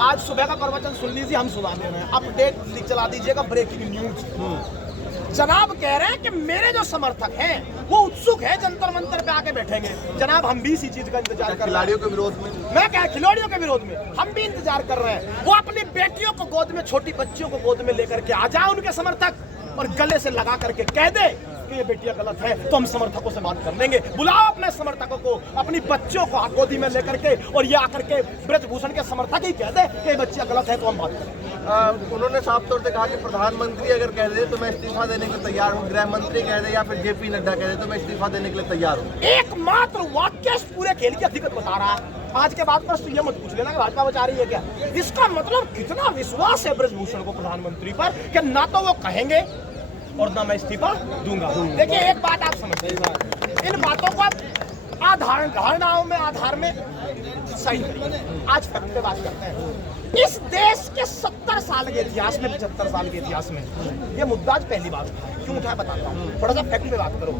आज सुबह का प्रवचन सुन लीजिए, हम सुना दे रहे हैं। अपडेट चला दीजिएगा, ब्रेकिंग न्यूज। जनाब कह रहे हैं कि मेरे जो समर्थक हैं वो उत्सुक है, जंतर मंतर पे आके बैठेंगे। जनाब हम भी इसी चीज का इंतजार कर रहे हैं। खिलाड़ियों के विरोध में, मैं क्या, खिलाड़ियों के विरोध में हम भी इंतजार कर रहे हैं। वो अपनी बेटियों को गोद में, छोटी बच्चियों को गोद में लेकर के आ जाए उनके समर्थक, और गले से लगा करके कह दे कि ये बेटियां गलत है, तो हम समर्थकों से बात कर लेंगे। बुलाओ अपने समर्थकों को, अपनी बच्चियों को गोदी में लेकर के, और ये आकर के ब्रजभूषण के समर्थक ही कह दे कि ये बच्चियां गलत है, तो हम बात करें। उन्होंने साफ तौर से कहा कि प्रधानमंत्री अगर कह दे तो मैं इस्तीफा देने के लिए तैयार हूँ, गृह मंत्री कह दे या फिर जेपी नड्डा कह दे तो मैं इस्तीफा देने के लिए तैयार हूँ। एकमात्र वाक्य इस पूरे खेल की हकीकत बता रहा है। आज के बाद पर ये मत पूछ लेना कि भाजपा बचा रही है क्या। इसका मतलब कितना विश्वास है ब्रजभूषण को प्रधानमंत्री पर कि ना तो वो कहेंगे और ना मैं इस्तीफा दूंगा। देखिए एक बात आप समझिए, इन बातों को आप आधार धारणाओं में, आधार में सही नहीं। आज फैक्ट पे बात करते हैं। इस देश के 70 साल के इतिहास में, 75 साल के इतिहास में ये मुद्दा आज पहली बार उठा है। क्यों उठाया बताता हूँ, थोड़ा सा फैक्ट पे बात करो।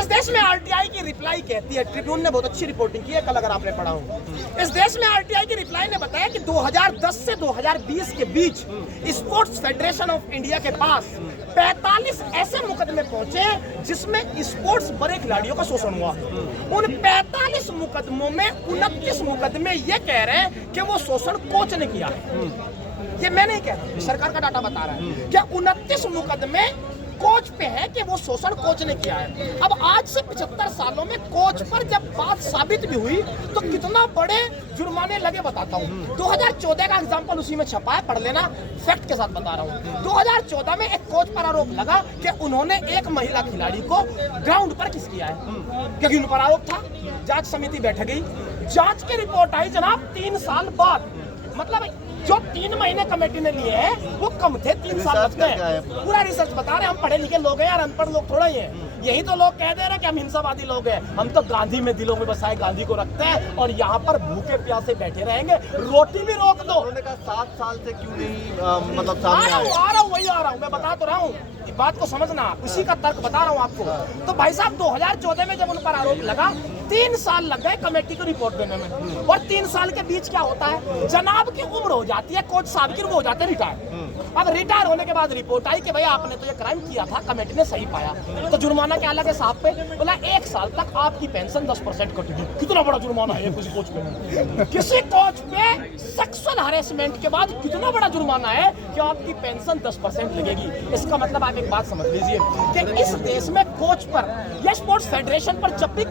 इस देश में आरटीआई की रिप्लाई कहती है, ट्रिब्यून ने बहुत अच्छी रिपोर्टिंग की है कल, अगर आपने पढ़ा हो। इस देश में आरटीआई की रिप्लाई ने बताया कि 2010 से 2020 के बीच स्पोर्ट्स फेडरेशन ऑफ इंडिया के पास 45 ऐसे मुकदमे पहुंचे जिसमें स्पोर्ट्स बड़े खिलाड़ियों का शोषण हुआ। उन 45 मुकदमों में 29 मुकदमे ये कह रहे हैं कि वो शोषण कोच ने किया है। ये मैं नहीं कह रहा, सरकार का डाटा बता रहा है कि 29 मुकदमे कोच पे है कि वो शोषण कोच ने किया है। अब आज से 75 सालों में कोच पर जब बात साबित भी हुई तो कितना बड़े जुर्माने लगे बताता हूँ। 2014 का एग्जाम्पल उसी में छपा है, पढ़ लेना, फैक्ट के साथ बता रहा हूँ। 2014 में एक कोच पर आरोप लगा कि उन्होंने एक महिला खिलाड़ी को ग्राउंड पर किस किया है, क्योंकि उन पर आरोप था। जांच समिति बैठ गई, जांच की रिपोर्ट आई जनाब 3 साल बाद। मतलब जो 3 महीने कमेटी ने लिए हैं वो कम थे, 3 साल लगते हैं। पूरा रिसर्च बता रहे हैं, हम पढ़े लिखे लोग हैं यार, अनपढ़ लोग थोड़ा ही हैं। यही तो लोग कह दे रहे हैं कि हम हिंसावादी लोग हैं। हम तो गांधी में दिलों में बसाए गांधी को रखते हैं और यहाँ पर भूखे प्यासे बैठे रहेंगे, रोटी भी रोक दो। उन्होंने कहा 7 साल से क्यों नहीं मतलब सामने आ रहा हूँ, वही आ रहा हूँ, मैं बता तो रहा हूँ, बात को समझना, उसी का तर्क बता रहा हूँ आपको। तो भाई साहब 2014 में जब उन पर आरोप लगा 3 साल लग गए कमेटी को रिपोर्ट देने में, और 3 साल के बीच क्या होता है, जनाब की उम्र हो जाती है कोच साहब की, वो हो जाते हैं रिटायर। अब रिटायर होने के बाद रिपोर्ट आई कि भाई आपने तो ये क्राइम किया था, कमेटी ने सही पाया, तो जुर्माना क्या लगे साहब पे, बोला 1 साल तक आपकी पेंशन 10% कटेगी। कितना बड़ा जुर्माना है किसी कोच पे, किसी कोच पे सेक्सुअल हरेसमेंट के बाद कितना बड़ा जुर्माना है कि आपकी पेंशन 10% लगेगी। इसका मतलब आप एक बात समझ लीजिए कि इस देश में कोच पर या स्पोर्ट्स फेडरेशन पर जब भी